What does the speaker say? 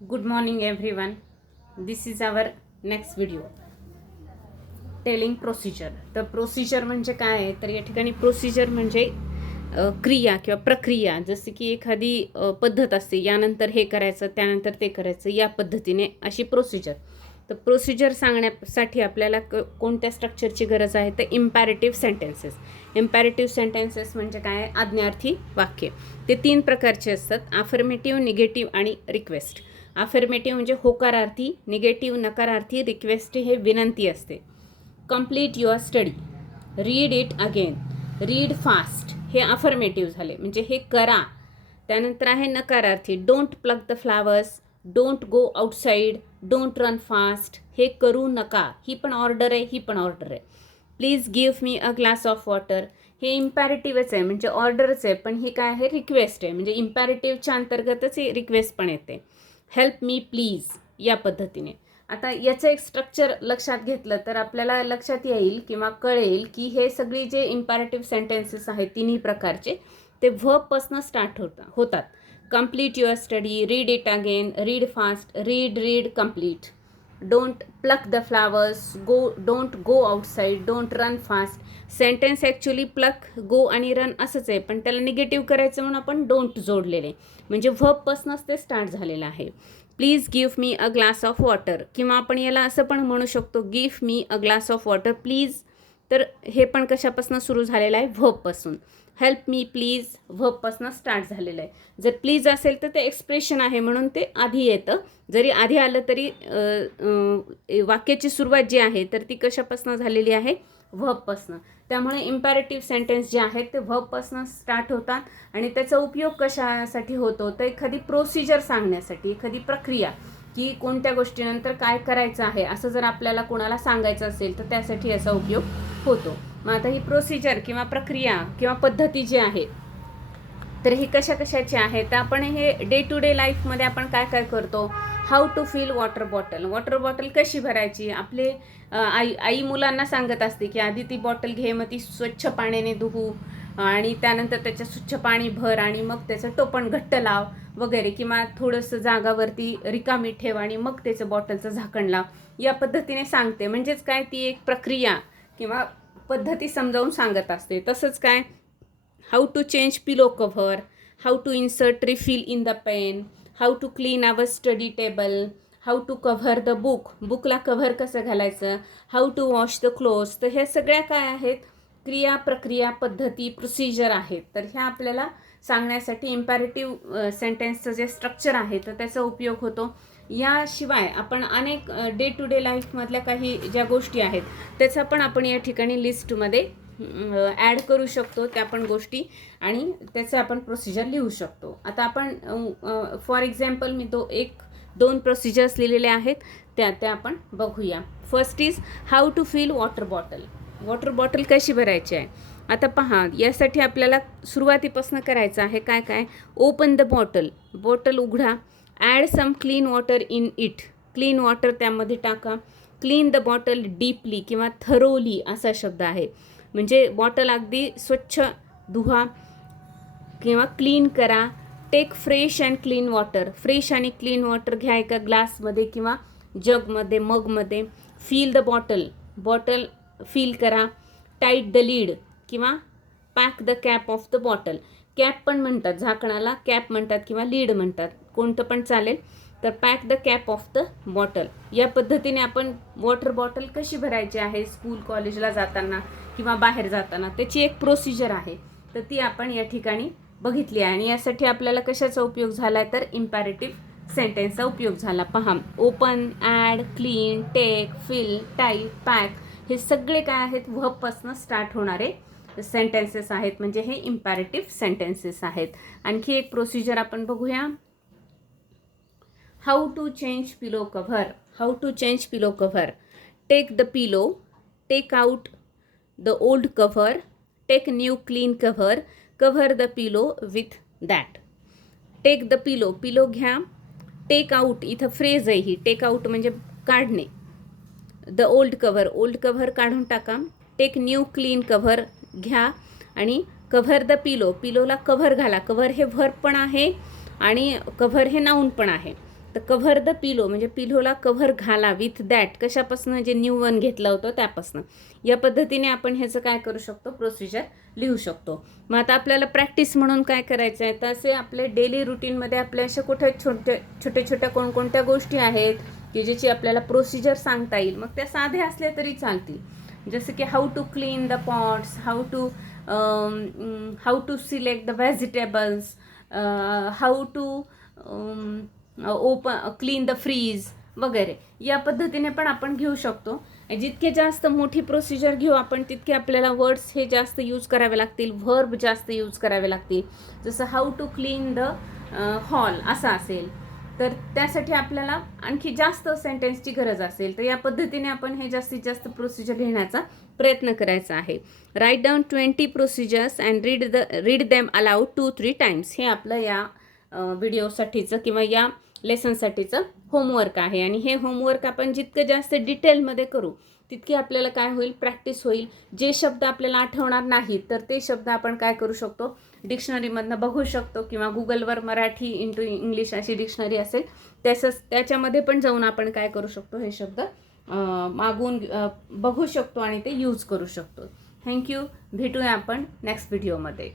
Good morning everyone. This is our next video. Telling procedure. तर procedure म्हणजे काय आहे, तर या ठिकाणी प्रोसिजर म्हणजे क्रिया किंवा प्रक्रिया. जसे की एखादी पद्धत असते, यानंतर हे करायचं त्यानंतर ते करायचं, या पद्धतीने अशी प्रोसिजर. तर प्रोसिजर सांगण्यासाठी आपल्याला कोणत्या स्ट्रक्चरची गरज आहे, तर इम्पॅरेटिव्ह सेंटेन्सेस. इम्पॅरेटिव्ह सेंटेन्सेस म्हणजे काय, आज्ञार्थी वाक्य. ते 3 प्रकारचे असतात: अफर्मेटिव्ह, निगेटिव्ह आणि रिक्वेस्ट. अफर्मेटिव्ह म्हणजे होकारार्थी, निगेटिव्ह नकारार्थी, रिक्वेस्ट हे विनंती असते. Complete your study, read it again, read fast, हे अफर्मेटिव्ह झाले, म्हणजे हे करा. त्यानंतर आहे नकारार्थी, don't pluck the flowers, don't go outside, don't run fast, हे करू नका. ही पण ऑर्डर आहे, ही पण ऑर्डर आहे. Please give me a glass of water, हे इम्पॅरेटिव्हच आहे, म्हणजे ऑर्डरच आहे, पण हे काय आहे, रिक्वेस्ट आहे, म्हणजे इम्पॅरेटिव्हच्या अंतर्गतच रिक्वेस्ट पण येते. हेल्प मी प्लीज, या पद्धतीने. आता याचं एक स्ट्रक्चर लक्षात घेतलं तर आपल्याला लक्षात येईल किंवा कळेल की हे सगळी जे इम्पॅरेटिव्ह सेंटेन्सेस आहेत तिन्ही प्रकारचे, ते व्हर्बपासून स्टार्ट होतात. Complete your study, read it again, read fast, read complete, don't pluck the flowers, don't go outside, don't run fast. Sentence actually pluck, go आणि रन असंच आहे, पण त्याला निगेटिव्ह करायचं म्हणून आपण डोंट जोडलेले, म्हणजे व्हर्बपासूनच ते स्टार्ट झालेलं आहे. Please give me a glass of water, किंवा आपण याला असं पण म्हणू शकतो, give me a glass of water please. तर हे पण कशापासून सुरू झालेलं आहे, व्हर्बपासून. हेल्प मी प्लीज व्हर्बपासून स्टार्ट झालेलं आहे. जर प्लीज असेल तर ते एक्सप्रेशन आहे म्हणून ते आधी येतं. जरी आधी आलं तरी वाक्याची सुरुवात जी आहे तर ती कशापासून झालेली आहे, व्हर्बपासून. त्यामुळे इम्पॅरेटिव्ह सेंटेन्स जे आहेत ते व्हर्बपासून स्टार्ट होतात. आणि त्याचा उपयोग कशासाठी होतो, तर एखादी प्रोसिजर सांगण्यासाठी, एखादी प्रक्रिया, की कोणत्या गोष्टीनंतर काय करायचं आहे असं जर आपल्याला कोणाला सांगायचं असेल तर त्यासाठी याचा उपयोग होतो. मग आता ही प्रोसिजर किंवा प्रक्रिया किंवा पद्धती जी आहे तर ही कशाची आहे, तर आपण हे डे टू डे लाईफमध्ये आपण काय काय करतो. How to fill water bottle, water bottle कशी भरायची. आपले आई मुलांना सांगत असते की आधी ती बॉटल घे, मग ती स्वच्छ पाण्याने धुवू आणि त्यानंतर त्याचं स्वच्छ पाणी भर आणि मग त्याचं टोपण घट्ट लाव वगैरे, किंवा थोडंसं जागावरती रिकामी ठेव आणि मग त्याचं बॉटलचं झाकण लाव, या पद्धतीने सांगते. म्हणजेच काय, ती एक प्रक्रिया किंवा पद्धती समजावून सांगत असते. तसंच काय, how to change pillow cover, how to insert refill in the pen, how to clean our study table, how to cover the book, बुकला कव्हर कसं घालायचं, how to wash the clothes. तर ह्या सगळ्या काय आहेत, क्रिया, प्रक्रिया, पद्धती, प्रोसिजर आहेत. तर ह्या आपल्याला सांगण्यासाठी इम्पॅरेटिव्ह सेंटेन्सचं जे स्ट्रक्चर आहे तर त्याचा उपयोग होतो. याशिवाय आपण अनेक डे टू डे लाईफमधल्या काही ज्या गोष्टी आहेत त्याचा पण आपण या ठिकाणी लिस्टमध्ये ॲड करू शकतो, त्या पण गोष्टी, आणि त्याचं आपण प्रोसिजर लिहू शकतो. आता आपण फॉर एक्झाम्पल मी 2 प्रोसिजर्स लिहिलेले आहेत, त्या आपण बघूया. First is how to fill water bottle. Water bottle कशी भरायची आहे. आता पहा, यासाठी आपल्याला सुरुवातीपासून करायचं आहे काय काय. ओपन द बॉटल, बॉटल उघडा. Add some clean water in it, clean water त्यामध्ये टाका. क्लीन द बॉटल डीपली किंवा थरोली असा शब्द आहे, म्हणजे बॉटल अगदी स्वच्छ धुवा किंवा क्लीन करा. Take fresh and clean water, fresh आणि क्लीन वॉटर घ्या एका ग्लासमध्ये किंवा जगमध्ये, मगमध्ये. Fill the bottle, bottle fill करा. टाईट द लीड किंवा pack the cap of the bottle, cap पण म्हणतात, झाकणाला कॅप म्हणतात किंवा लीड म्हणतात, कोणतं पण चालेल. तर pack the cap of the bottle, या पद्धतीने आपण वॉटर बॉटल कशी भरायची आहे स्कूल कॉलेजला जाताना किंवा बाहेर जाताना, त्याची एक प्रोसिजर आहे. तर ती आपण या ठिकाणी बघितली आहे. आणि यासाठी आपल्याला कशाचा उपयोग झाला आहे, तर इम्पॅरेटिव्ह सेंटेन्सचा उपयोग झाला. पहा, open, add, clean, take, fill, type, pack, हे सगळे काय आहेत, व्हर्बपासून स्टार्ट होणारे सेंटेन्सेस आहेत, म्हणजे हे इम्पॅरेटिव्ह सेंटेन्सेस आहेत. आणखी एक प्रोसिजर आपण बघूया. How to change pillow cover, how to change pillow cover. Take the pillow, take out the old cover, take new clean cover, cover the pillow with that. Take the pillow, pillow घ्या. Take out, इथं phrase आहे ही, take out म्हणजे काढणे. The old cover, old cover काढून टाका. Take new clean cover घ्या आणि cover the pillow, पिलोला cover घाला. कव्हर हे व्हर्ब पण आहे आणि कव्हर हे नाऊन पण आहे. तर कव्हर द पिलो म्हणजे पिलोला कव्हर घाला विथ दॅट, कशापासून, जे न्यू वन घेतलं होतं त्यापासून. या पद्धतीने आपण ह्याचं काय करू शकतो, प्रोसिजर लिहू शकतो. मग आता आपल्याला प्रॅक्टिस म्हणून काय करायचं आहे, तर असे आपले डेली रुटीनमध्ये आपल्या अशा कुठे छोट्या कोणकोणत्या गोष्टी आहेत की ज्याची आपल्याला प्रोसिजर सांगता येईल. मग त्या साध्या असल्या तरी चालतील. जसं की how to clean the pots, how to select the vegetables, how to clean the fridge वगैरे. या पद्धतीने पण आपण घेऊ शकतो. जितके जास्त मोठी प्रोसिजर घेऊ आपण तितके आपल्याला वर्ड्स हे जास्त यूज करावे लागतील, व्हर्ब जास्त यूज करावे लागतील. जसं how to clean the hall असं असेल तर त्यासाठी आपल्याला आणखी जास्त सेंटेन्सची गरज असेल. तर या पद्धतीने आपण हे जास्तीत जास्त प्रोसिजर लिहिण्याचा प्रयत्न करायचा आहे. Write down 20 procedures and read them aloud 2-3 times. हे आपलं या व्हिडिओसाठीचं किंवा या लेसनसाठीचं होमवर्क आहे. आणि हे होमवर्क आपण जितकं जास्त डिटेलमध्ये करू तितकी आपल्याला काय होईल, प्रॅक्टिस होईल. जे शब्द आपल्याला आठवणार नाहीत तर ते शब्द आपण काय करू शकतो, डिक्शनरीमधनं बघू शकतो किंवा गुगलवर मराठी इंटू इंग्लिश अशी डिक्शनरी असेल त्याच्यामध्ये पण जाऊन आपण काय करू शकतो, हे शब्द मागून बघू शकतो आणि ते यूज करू शकतो. थँक्यू. भेटूया आपण नेक्स्ट व्हिडिओमध्ये.